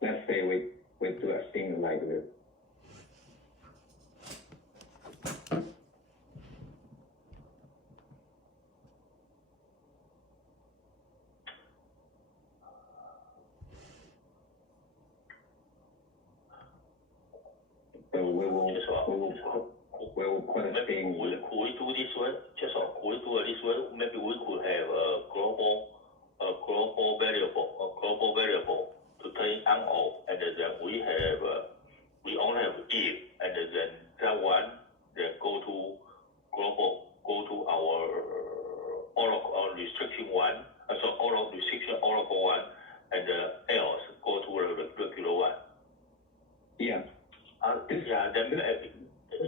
let's say we do a thing like this. So we will put a thing. Could we do this way? Just could we do it this way? Maybe we could have a global variable to turn on off, and then we only have if, and then that one then go to our Oracle restriction one, so Oracle restriction Oracle one, and else go to the regular one. Yeah. This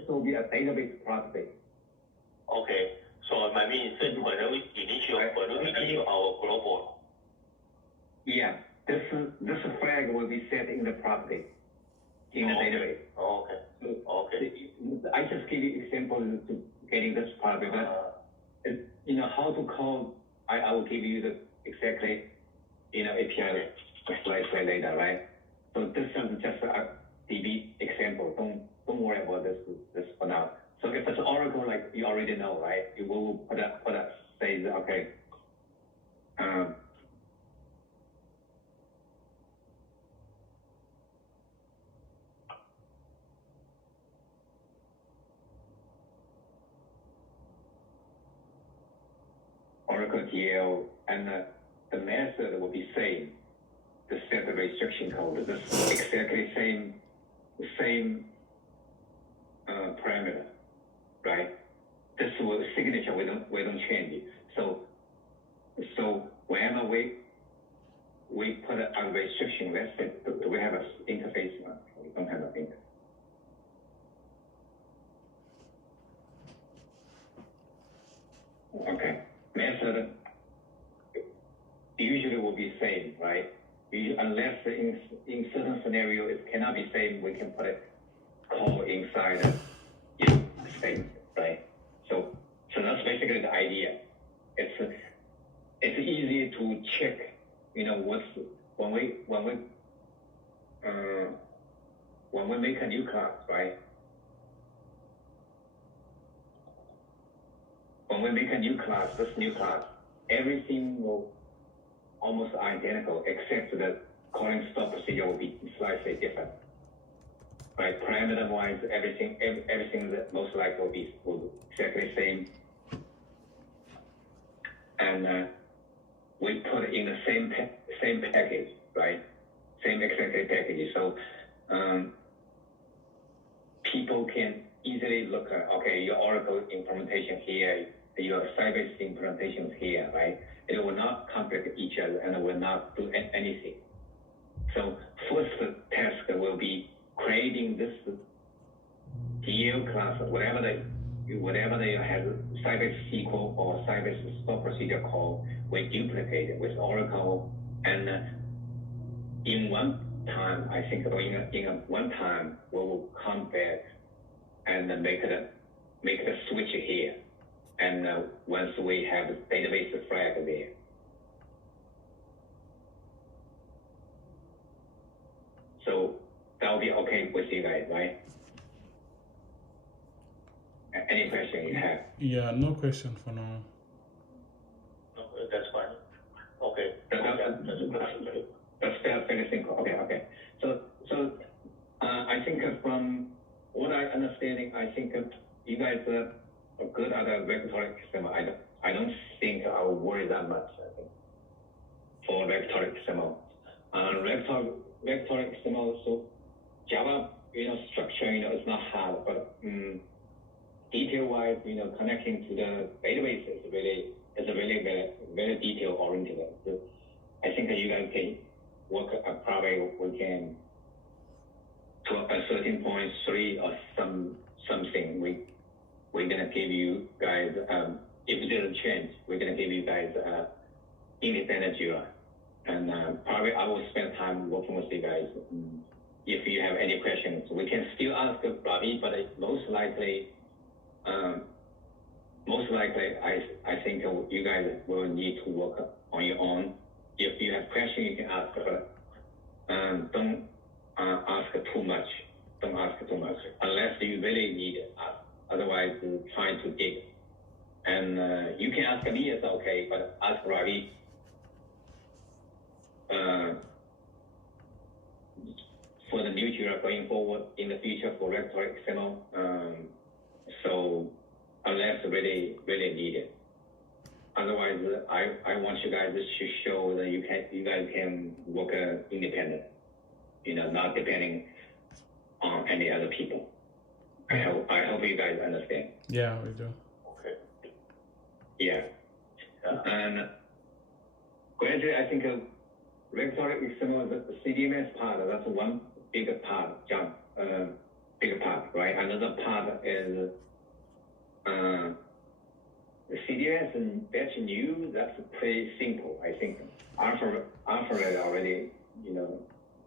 will be a database property. Okay. So my meaning is when we initial our global. Yeah. This flag will be set in the property in the database. Oh, okay. So I just give you example to getting this property, but how to call. I will give you the exactly API slide later, right? So this is just a DB example. Don't worry about this for now. So if it's Oracle, like you already know, right? You will put a say okay. Oracle GL, and the method will be same. The set the restriction code. This exactly same parameter, right? This will signature we don't change it. So whenever we put a restriction, let's say do we have an interface? We don't have an interface. Okay, method usually will be same, right? Unless in certain scenario it cannot be same, we can put it call inside same, right? So that's basically the idea. It's easy to check, what's when we make a new class, right? When we make a new class, this new class, everything will almost identical, except the calling stop procedure will be slightly different. Right, parameter-wise, everything that most likely will be exactly same. And we put in the same package, right? Same exactly package. So people can easily look at, okay, your Oracle implementation here, your Sybase implementation here, right? It will not conflict each other and will not do anything. So first task will be creating this DL class, whatever they have Sybase SQL or Sybase stored procedure call, we duplicate it with Oracle, and in one time, I think in one time we will come back and make the switch here, and once we have the database flag there. So that'll be okay with you guys, right? Any question you have? Yeah, no question for now. No, that's fine. Okay. That's very simple. Okay. So I think from what I understanding, I think you guys are good at a regulatory XML. I don't think I will worry that much. I think for regulatory XML. Regulatory XML, so Java, structure, is not hard, but detail-wise, connecting to the database is really very, very detail-oriented. So I think that you guys can work. Probably we can to a 13.3 or something. We're gonna give you guys. If it doesn't change, we're gonna give you guys independent Jira. And probably I will spend time working with you guys. If you have any questions, we can still ask Ravi, but most likely, I think you guys will need to work on your own don't ask too much. Don't ask too much unless you really need it. Otherwise, try to dig. And you can ask me, it's okay, but ask Ravi. For the new year going forward in the future for regulatory XML. So unless really needed. Otherwise, I want you guys to show that you guys can work independent, not depending on any other people. I hope you guys understand. Yeah, we do. Okay. Yeah. And gradually, I think regulatory XML, the CDMS part, that's one bigger part, bigger part, right? Another part is the CDS and batch new, that's pretty simple. I think Alphabet already,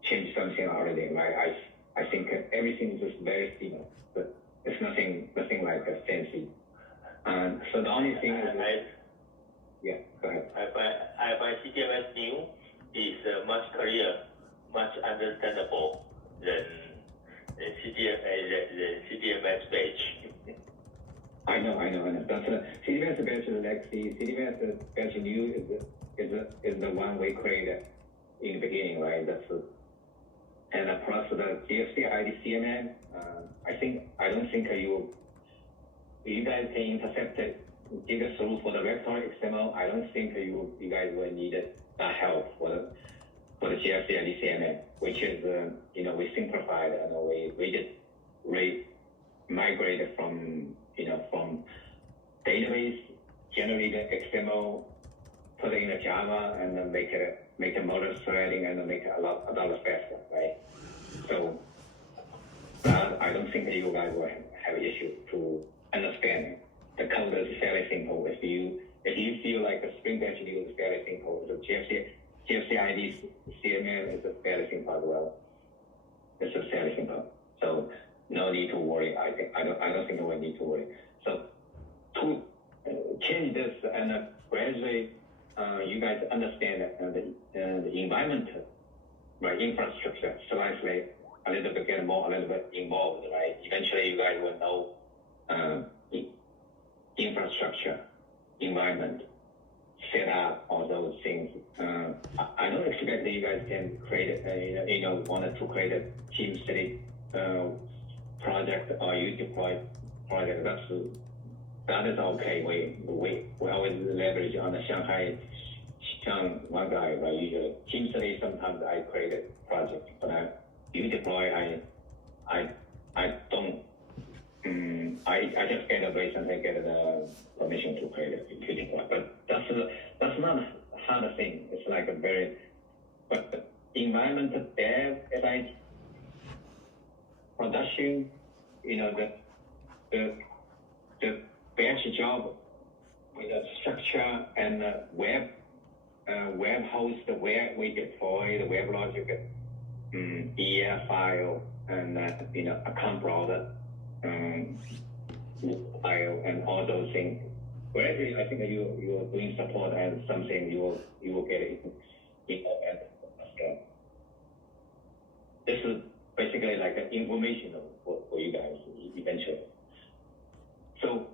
changed something already, right? I think everything is just very simple, but it's nothing like fancy. So the only thing is, yeah, go ahead. I find CDMS new is much clearer, much understandable than CDMS batch. I know. That's CDMS batch is legacy. CDMS batch new is the one we created in the beginning, right? And plus the GFC ID CMM. I don't think you guys can intercept it, dig it through for the regulatory XML. I don't think you guys will need that help for the GFC ID CMM, which is we simplified and we just migrated from database, generated XML, put it in a Java, and then make it model threading, and then make it a lot faster, right? So I don't think you guys will have issue to understand. The code is fairly simple. If you feel like a Spring Batch new is fairly simple, the GFC ID CMM is fairly simple as well. It's fairly simple. So no need to worry. I don't think we need to worry. So to change this and gradually you guys understand the environment, right? Infrastructure slightly a little bit involved, right? Eventually you guys will know infrastructure, environment, set up all those things. I don't expect that you guys can create wanted to create a team city project or you deploy project. That is okay. We always leverage on the Shanghai one guy, right? Usually team city. Sometimes I create a project, but you deploy. I don't. I just get a base and I get the permission to create a deploy. But that's not a hard thing. It's like but environment dev, SIT, production, the batch job with the structure and web host where we deploy the web logic, EF file and account browser file and all those things. Gradually, I think you are doing support and something you will get it. This is basically like an informational for you guys eventually. So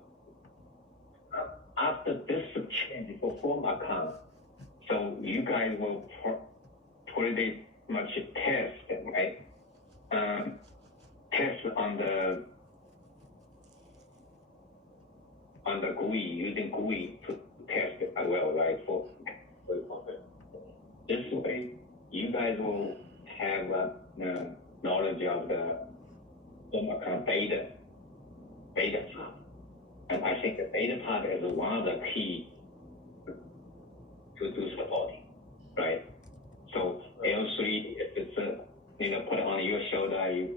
after this change for form account, so you guys will pretty much test, right? Test on the GUI, using GUI to test it as well, right? For this way, you guys will have knowledge of the form account data part. And I think the data part is one of the key to do supporting, right? So L3, if it's put on your shoulder,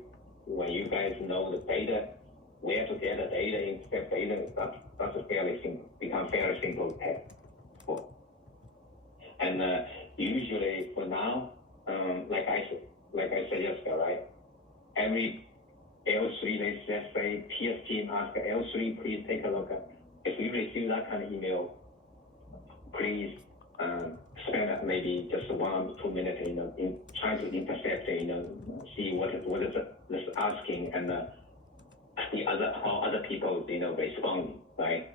when you guys know the data, where to get the data, inspect data, that's a become fairly simple task. And usually for now, like I said yesterday, right? Every L3, let's say PS team ask L3, please take a look at. If you receive that kind of email, please spend maybe maybe just 1 or 2 minutes, try to intercept, see what is this asking and how other people, respond, right?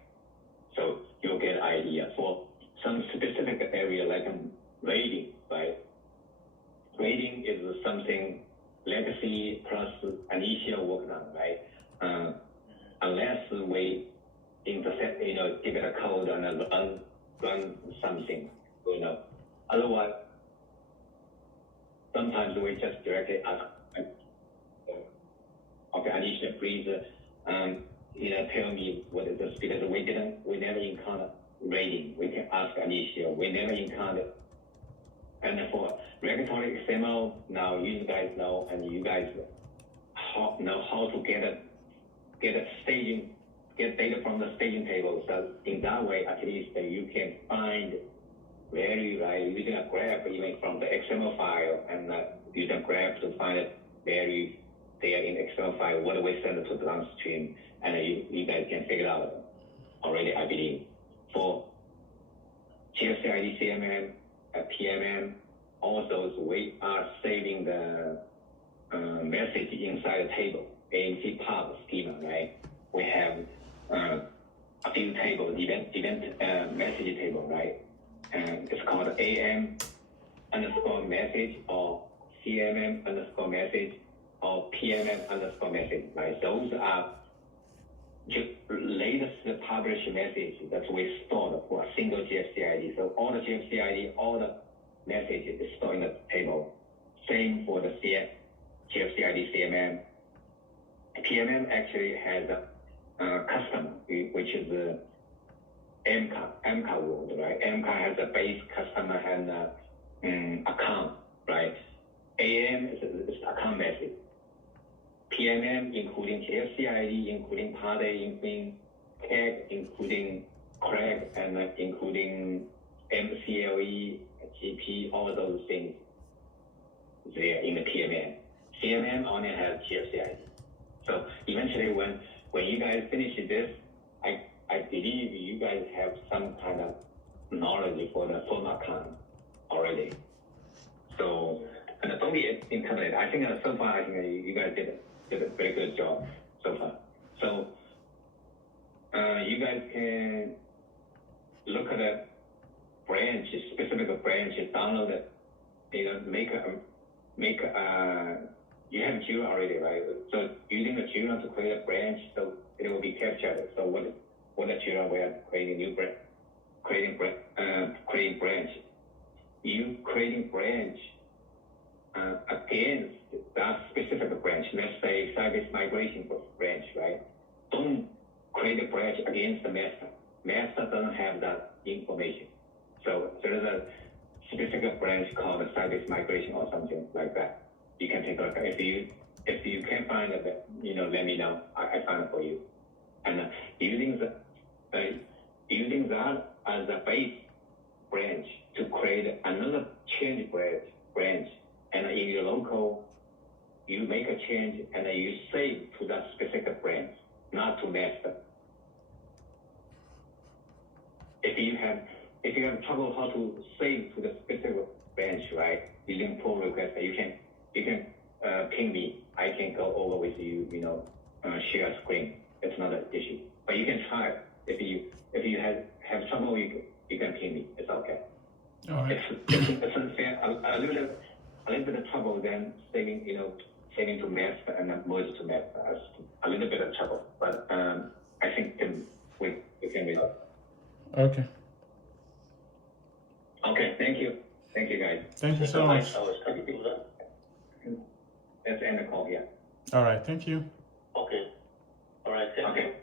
So you'll get an idea for some specific area like rating, right? Rating is something legacy plus initial work on, right? Unless we intercept, give it a code and run something, Otherwise, sometimes we just directly ask, okay, Anisha, please, tell me what is this, because we never encounter rating. We can ask Anisha. We never encounter. And for regulatory XML, now you guys know, and you guys know how to get data from the staging table. So in that way, at least you can find value, right? Using a graph even from the XML file, and use a graph to find value there in XML file. What do we send to the downstream? And you guys can figure it out already, I believe. For GFC ID CMM, PMM, all those, we are saving the message inside the table, ANC pub schema, right? We have a few tables, event message table, right? And it's called AM underscore message or CMM underscore message or PMM underscore message, right? Those are just latest published message that we stored for a single GFC ID. So all the GFC ID, all the messages is stored in the table. Same for the GFC ID CMM. PMM actually has a custom, which is the MCA world, right? MCA has a base, customer, and account, right? AM is account message. PMM, including GFC ID, including PAD, including CAG, including CRAG, and including MCLE, GP, all those things there in the PMM. CMM only has GFC ID. So eventually when you guys finish this, I believe you guys have some kind of knowledge for the phone account already. So, and don't be intimidated. I think so far, you guys did a very good job so far. So, you guys can look at a branch, specific branch, download it, you have Jira already, right? So using the Jira to create a branch, so it will be captured. So what the Jira we are creating new branch, creating branch. You creating branch against that specific branch. Let's say Sybase migration branch, right? Don't create a branch against the master. Master doesn't have that information. So there is a specific branch called Sybase migration or something like that. You can take a look. If you can't find it, let me know. I find it for you. And using that as a base branch to create another change branch, and in your local, you make a change and you save to that specific branch, not to master. If you have trouble how to save to the specific branch, right? Using pull request, you can ping me. I can go over with you, share screen. It's not an issue. But you can try. If you have trouble, you can ping me. It's okay. All right. It's unfair. A little bit of trouble than saving to master and then merge to master. A little bit of trouble, but I think we can resolve. Okay. Okay. Thank you. Thank you, guys. Thank you so much. I was happy to do that. Let's end the call here. All right. Thank you. Okay. All right. Thank you. Okay.